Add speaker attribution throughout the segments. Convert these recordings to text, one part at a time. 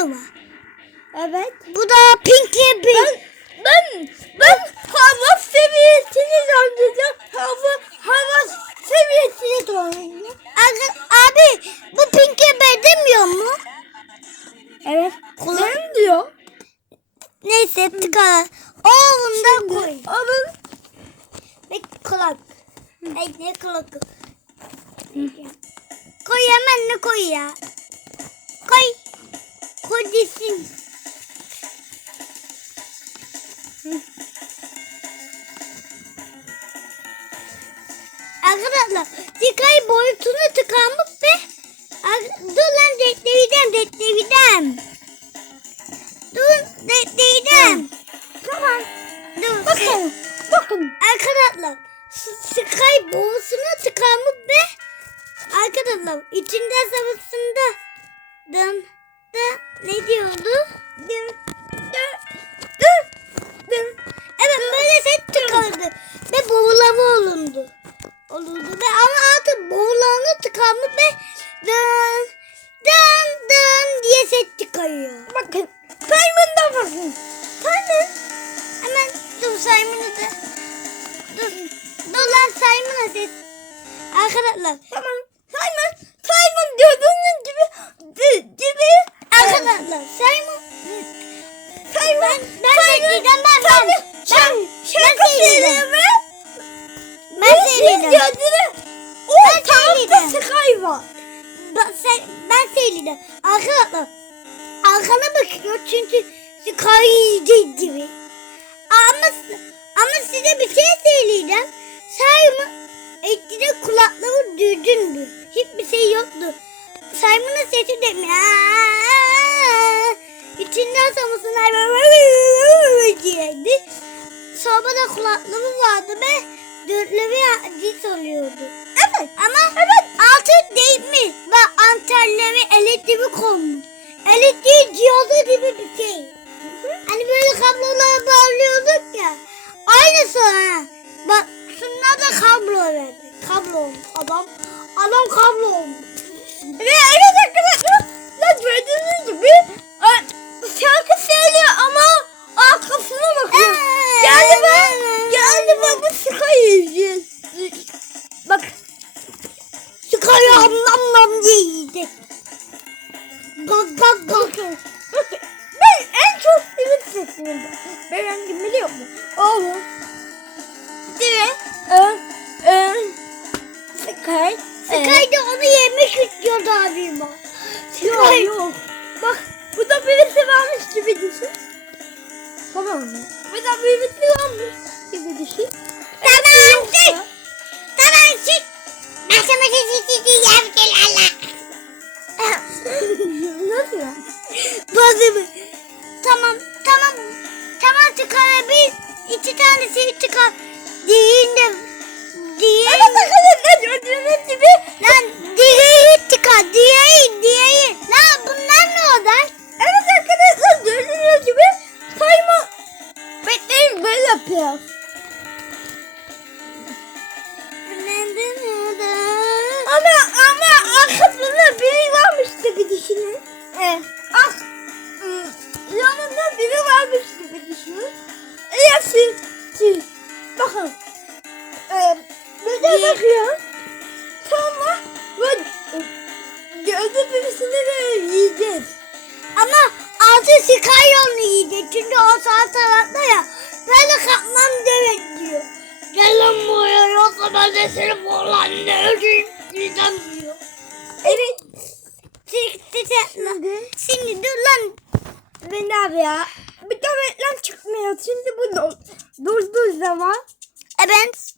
Speaker 1: Tonu var.
Speaker 2: Evet.
Speaker 1: Bu da Pinky Pink.
Speaker 2: Ben ben hava seviyesini anlayacağım. Hava hava seviyesini doğrayacağım.
Speaker 1: Abi, abi bu Pinky'e benzemiyor mu?
Speaker 2: Evet.
Speaker 1: Kulağım
Speaker 2: diyor.
Speaker 1: Neyse tıkala. O bunda koy.
Speaker 2: Onun
Speaker 1: Ve kulak. Ay ne kulak? Koy hemen ne koy ya? Koy. Koy desin. Arkadaşlar dikay boyutunu tıkanmış ve Ar- dur lan detleyeceğim detleyeceğim. Dur detleyeceğim.
Speaker 2: tamam.
Speaker 1: Dur.
Speaker 2: Bakın. Bakın.
Speaker 1: Arkadaşlar Sky boğusuna tıkanmış ve arkadaşlar içinde savaşında dın ne diyordu? Dın dın dın dın. Evet böyle ses tıkandı ve boğulama olundu. Olurdu ve ama artık boğulağına tıkanmış ve dın dın dın diye ses çıkıyor.
Speaker 2: Bakın. Simon'da bakın.
Speaker 1: Simon. Hemen dur Simon'u da. Dur. Dur lan Simon'a ses. Arkadaşlar.
Speaker 2: Tamam. Simon. Simon gördüğünüz gibi gibi.
Speaker 1: Arkadaşlar Simon.
Speaker 2: Simon.
Speaker 1: Ben ben ben. Ben,
Speaker 2: şarkı
Speaker 1: ben. Ben söyleyeceğim.
Speaker 2: Gördüğünüz. O
Speaker 1: Ben
Speaker 2: tarafta
Speaker 1: söyleyeceğim.
Speaker 2: Sky var.
Speaker 1: Ben, sen, ben söyleyeceğim. Arkadaşlar. Arkana bakıyor çünkü Sky gibi. Ama, ama size bir şey söyleyeceğim. Simon etkide kulakları dürdündü. Hiçbir şey yoktu. Simon'ın sesi de! İçinden samusuna diyeydi. Sonra da kulaklığı vardı ve dörtlü bir cins oluyordu. Evet ama evet. altı değmiş ve antenleri elektriği konmuş. Elektrik cihazı gibi bir şey. Hani böyle kablolara bağlıyorduk ya. Aynısı ha. Bak şunlar da kablo verdi. Kablo adam. Adam kablo olmuş.
Speaker 2: Ve evet arkadaşlar. Ya gördüğünüz gibi şarkı söylüyor ama arkasına bakıyor. Galiba, galiba bu Sky izliyor. Bak.
Speaker 1: Çıkarıyor nam nam diye yiyecek. Gak gak.
Speaker 2: Bakın. Ben en çok simit sesini beğendim biliyor musun? Oğlum. Değil mi? Ee, e, Sky.
Speaker 1: Sky de onu yemek istiyordu abim.
Speaker 2: Yok
Speaker 1: Sky.
Speaker 2: yok. Bak bu da birisi varmış gibi düşün. Tamam mı? Bu da birisi varmış gibi düşün.
Speaker 1: Tamam çık. Tamam çık. Diyeceğim gel Allah.
Speaker 2: Nasıl ya?
Speaker 1: Bazımı. Tamam tamam. Tamam çıkar bir iki tane şey çıkar. Değil de değil.
Speaker 2: Evet arkadaşlar gördüğünüz gibi
Speaker 1: Lan diğeri çıkar diğeri diğeri. Lan bunlar de seni falan ne ödeyim diyeceğim diyor.
Speaker 2: Evet.
Speaker 1: Şimdi dur lan.
Speaker 2: Ben abi ya. Bir de reklam çıkmıyor. Şimdi bu do- durduğu zaman
Speaker 1: Evet.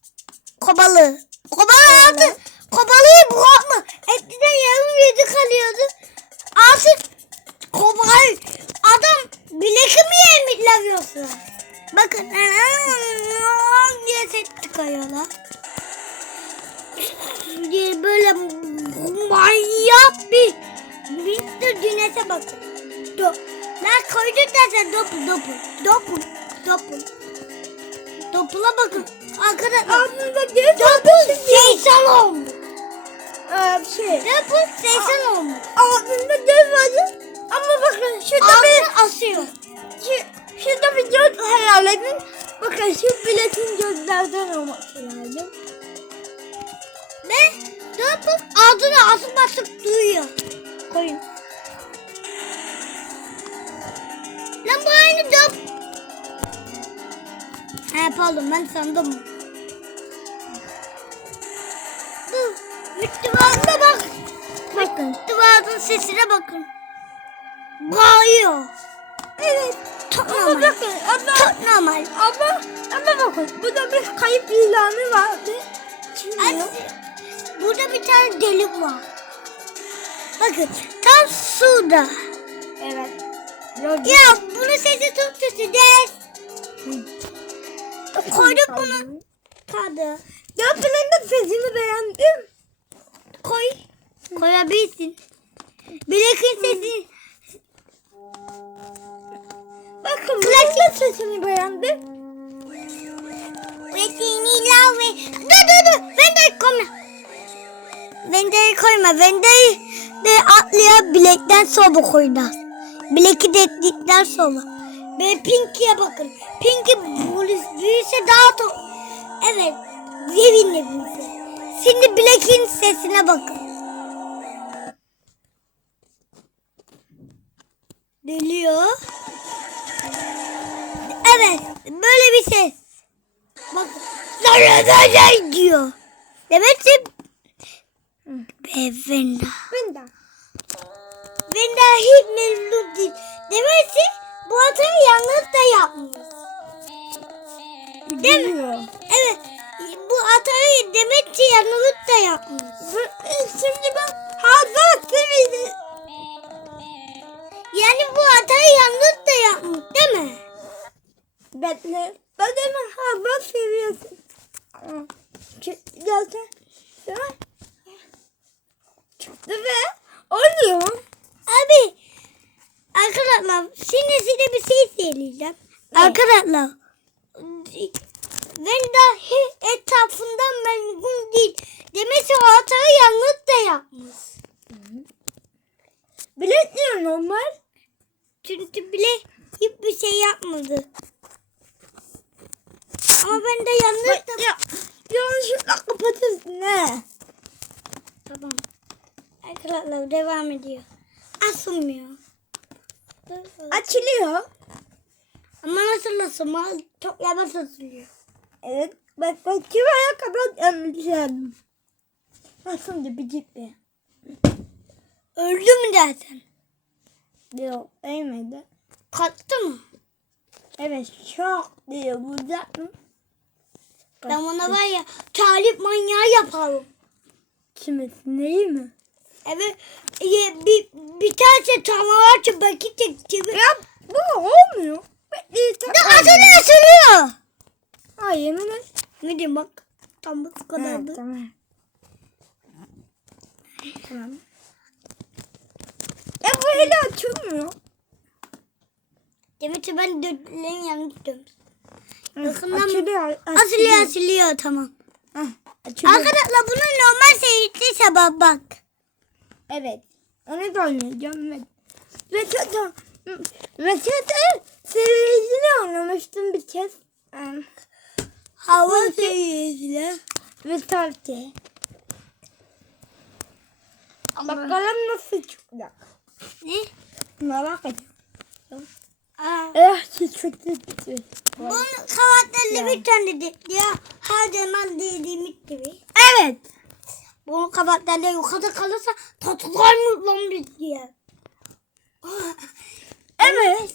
Speaker 1: Kobalı. Kobalı altı. Kobalıyı bırakma. Eskiden yarım yedi kalıyordu. Artık kobay. Adam bileki mi yemişler Bakın. diye ses çıkarıyorlar. Böyle manyak bir Mr. Güneş'e bakın. Do Lan koyduk da sen dopu dopu. Dopu. Dopu. Dopula bakın. Arkadaşlar.
Speaker 2: Ağzında göz
Speaker 1: Dopu şeytan olmuş.
Speaker 2: Ee, şey.
Speaker 1: Dopu şeytan olmuş.
Speaker 2: Ağzında göz vardı. Ama bakın şurada bir
Speaker 1: Ağzını asıyor.
Speaker 2: şu, şurada bir göz hayal edin. Bakın şu biletin gözlerden olması lazım.
Speaker 1: Ve dopu ağzını asıp asıp duyuyor.
Speaker 2: Koyun.
Speaker 1: Lan bu aynı dop. He pardon ben sandım. Bu müttevaatına bak.
Speaker 2: Bakın.
Speaker 1: Müttevaatın sesine bakın. Bağırıyor.
Speaker 2: Evet.
Speaker 1: Çok
Speaker 2: Ama
Speaker 1: normal.
Speaker 2: bakın ama
Speaker 1: Çok normal.
Speaker 2: ama ama bakın burada bir kayıp ilanı vardı.
Speaker 1: Ay,
Speaker 2: yok.
Speaker 1: Burada bir tane delik var. Bakın tam suda.
Speaker 2: Evet. Yok.
Speaker 1: Ya bunun sesi çok kötü değil. Koyduk bunu. Kadı.
Speaker 2: Dörtlerin de sesini beğendim.
Speaker 1: Koy. Koyabilirsin. Bilek'in sesi.
Speaker 2: Bakın Black'in sesini beğendim.
Speaker 1: Ve seni love. Dur dur dur. Vende'yi koyma. Vende'yi koyma. Vende'yi de atlıya bilekten sonra koyacağız. Bileki de ettikten sonra. Ve Pinky'ye bakın. Pinky polis büyüse daha çok. Evet. Zevinle büyüse. Şimdi Black'in sesine bakın. Geliyor. Evet. Böyle bir ses. Bak. Sana böyle diyor. Demek ki ve Venda.
Speaker 2: Ben de.
Speaker 1: Venda hiç memnun değil. Demek ki bu hatayı yalnız da yapmış. Değil mi? Evet. Bu hatayı demek ki yalnız da yapmış.
Speaker 2: Şimdi ben hazır seviyede.
Speaker 1: Yani bu hatayı yalnız da yapmış değil mi?
Speaker 2: Ben hemen hazır seviyesi. Zaten. Zaten. Çıktı ve oluyor.
Speaker 1: Abi arkadaşlar şimdi size bir şey söyleyeceğim.
Speaker 2: Ne?
Speaker 1: Arkadaşlar ben dahi etrafından memnun değil. Demek ki o hatayı yalnız da yapmış.
Speaker 2: Bilekliyor normal.
Speaker 1: Çünkü bile hiçbir şey yapmadı. Ama ben de
Speaker 2: Bak
Speaker 1: da...
Speaker 2: ya. Yanlışlıkla kapatıyorsun ne?
Speaker 1: Arkadaşlar devam ediyor. Asılmıyor.
Speaker 2: Açılıyor.
Speaker 1: Ama nasıl asılmaz? Çok yavaş asılıyor.
Speaker 2: Evet. Bak bak kivaya kadar yanmışım. Nasıl bir ciddi.
Speaker 1: Öldü mü dersen?
Speaker 2: Yok değmedi.
Speaker 1: Kaçtı mı?
Speaker 2: Evet çok diyor burada.
Speaker 1: Ben ona var ya talip manyağı yaparım.
Speaker 2: Kimiz neyi mi?
Speaker 1: Evet e, bir, bir tanesi tamamen çubaki çekti.
Speaker 2: Ya bu olmuyor. Bekleyin.
Speaker 1: Asılıyor asılıyor.
Speaker 2: Ay yemin et.
Speaker 1: Ne diyeyim bak. Tam bu kadardı.
Speaker 2: Evet, tamam. Tamam. Ya bu hele açılmıyor.
Speaker 1: Demek ki ben dörtlerin yanlış diyorum.
Speaker 2: Hı,
Speaker 1: Yakından-
Speaker 2: açılıyor.
Speaker 1: Asılıyor asılıyor tamam.
Speaker 2: Heh, açılıyor.
Speaker 1: Arkadaşlar bunun normal seyirci sabah bak.
Speaker 2: Evet. Onu da oynayacağım. Ve Reçete, reçete serisini oynamıştım bir kez. Em,
Speaker 1: Hava seyirciler.
Speaker 2: Reçete. Bakalım nasıl çıkacak.
Speaker 1: Ne?
Speaker 2: Merak ediyorum. Eh, çok kötü.
Speaker 1: bunun kavatlarıyla bir tane de ya her zaman dediğimiz gibi.
Speaker 2: Evet.
Speaker 1: Bunun kavatlarıyla yukarıda kalırsa tatlılar mı lan biz diye.
Speaker 2: Evet.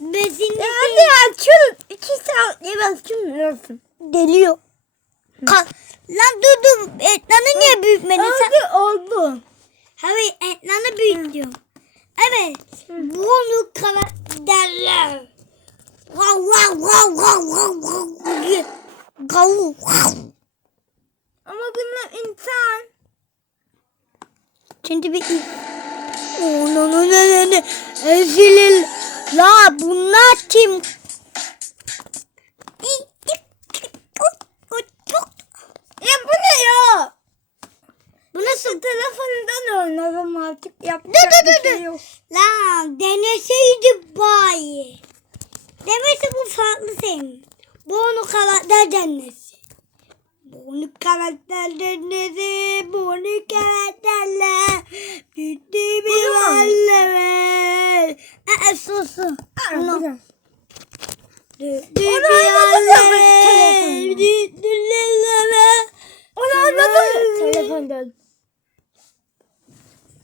Speaker 1: Bezinde
Speaker 2: Ya hadi açıl. İki saat yemez açılmıyorsun.
Speaker 1: geliyor. Ka lan dur dur. Ekranı niye büyütmedin sen?
Speaker 2: Oldu oldu.
Speaker 1: Evet ekranı büyüt diyorum. Evet. Bunu kavatlarla. Wow wow wow wow wow wow. Gav.
Speaker 2: Ama bunlar insan.
Speaker 1: Şimdi bir... Oh, no, no, no, no, no. Ezilil. La bunlar kim?
Speaker 2: Ya bu ne ya?
Speaker 1: Bu nasıl?
Speaker 2: Telefondan oynarım artık. Yapacak
Speaker 1: Dur, dur,
Speaker 2: bir şey yok.
Speaker 1: Lan deneseydi bari. Demesi bu farklı senin. Bu onu karakter denesi. Bu onu karakter denesi. Bu onu karakterle. Gitti bir
Speaker 2: Bunu
Speaker 1: valle. Ee susun. Bunu.
Speaker 2: Onu
Speaker 1: bir
Speaker 2: telefondan.
Speaker 1: Gitti lilleme.
Speaker 2: Onu anladın mı? Telefondan.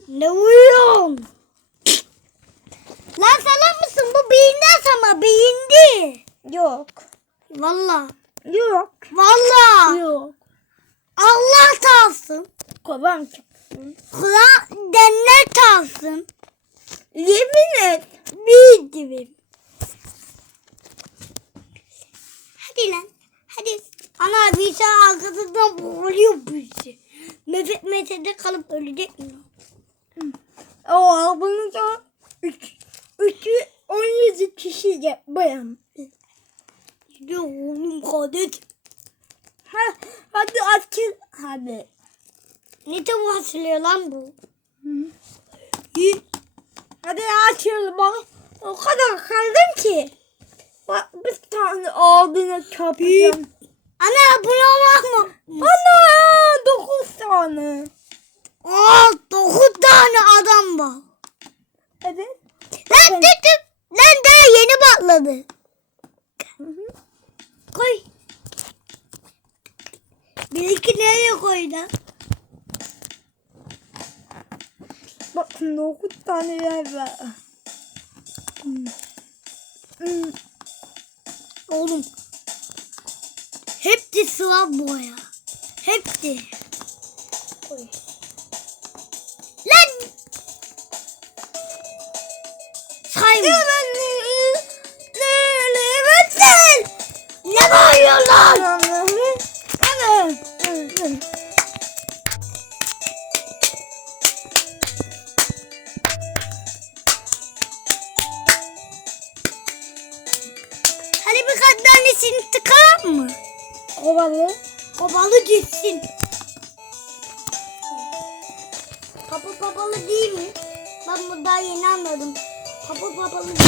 Speaker 1: Ne uyuyorsun? Lan salak mısın? Bu beyinden sama beyindi.
Speaker 2: Yok.
Speaker 1: Valla.
Speaker 2: Yok.
Speaker 1: Valla.
Speaker 2: Yok.
Speaker 1: Allah talsın.
Speaker 2: Kovam
Speaker 1: Kur'an denler talsın.
Speaker 2: Yemin et.
Speaker 1: Bir gibi. Hadi lan. Hadi. Ana bir şey arkasından boğuluyor bizi. Mefet mesede kalıp ölecek mi?
Speaker 2: Oo bunu da üç, üçü on yüzü kişi bayan.
Speaker 1: Ya oğlum kadet.
Speaker 2: Ha, hadi açın. Hadi.
Speaker 1: Ne çabuk hasılıyor lan bu?
Speaker 2: Hı.
Speaker 1: Hi.
Speaker 2: Hadi açıyorum bak. O kadar kaldım ki. Bak bir tane ağzına çarpacağım.
Speaker 1: Ana bu ne mı?
Speaker 2: Ana dokuz tane.
Speaker 1: Aa dokuz tane adam var.
Speaker 2: Evet.
Speaker 1: Lan dur dur. Lan daha yeni patladı.
Speaker 2: Hı hı.
Speaker 1: Koy. Bir iki nereye koy lan?
Speaker 2: Bakın dokuz tane yer var. Hmm. Hmm.
Speaker 1: Oğlum. Hepsi sıra boya. Hepsi.
Speaker 2: Koy.
Speaker 1: Lan. Sayma. Papa babalı değil?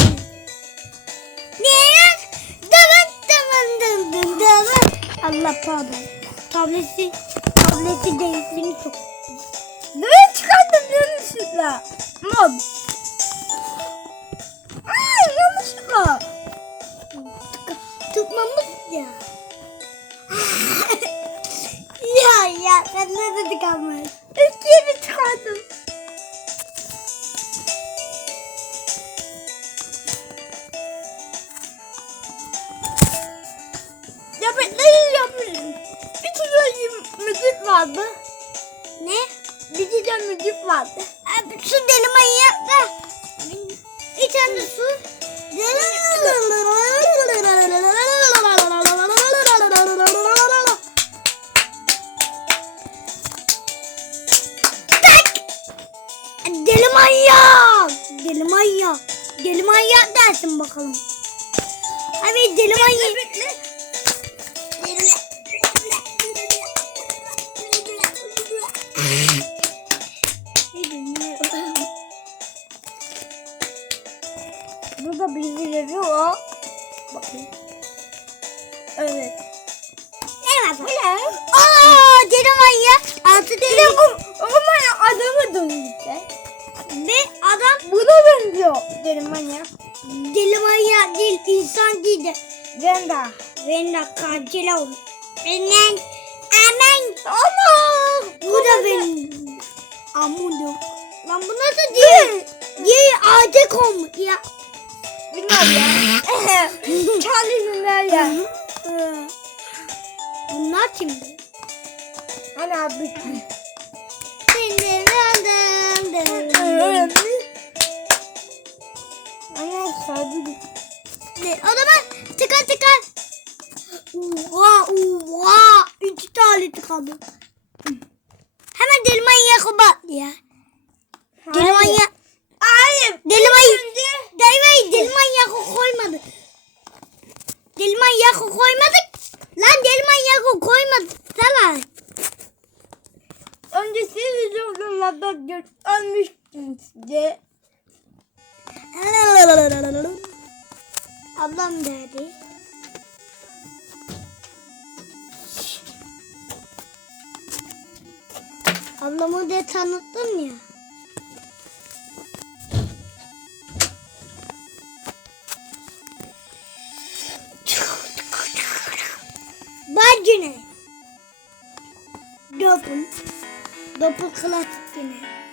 Speaker 1: Davan davan davan davan davan. Allah pardon. Tableti, tableti değiştiğini çok.
Speaker 2: Nereye çıkardın yanlışlıkla? Mod. Ay yanlışlıkla.
Speaker 1: Tutmamız ya. ya ya sen ne dedik ama?
Speaker 2: İkiye mi çıkardın? Ya ben ne yapayım? Bir tane müzik vardı.
Speaker 1: Ne?
Speaker 2: Bir tane müzik vardı.
Speaker 1: Abi, su deli manyak da. Bir tane su. Altı
Speaker 2: Bir
Speaker 1: deli.
Speaker 2: de o, o bana adamı dönüşte.
Speaker 1: Ve adam
Speaker 2: Buna benziyor. Derim manyak.
Speaker 1: deli manyak değil, insan değil de.
Speaker 2: Genda.
Speaker 1: Ben de katil oldum. Benim aman.
Speaker 2: Ana.
Speaker 1: Bu da benim. Amudu. Lan bu nasıl değil? Diye adet olmuş ya.
Speaker 2: Bilmem ya. Charlie'nin ya.
Speaker 1: Bunlar kimdi?
Speaker 2: Hala bitti. Ana sadece
Speaker 1: bitti. O zaman tıkar tıkar. Oha oha. İki tane tıkadı. Hemen dilman yakıba ya. Ablam derdi. Ablamı da tanıttım ya. Bacını. Dopum. Dopum kılatıp yine.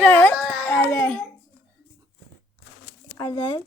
Speaker 2: Evet. Evet. Evet.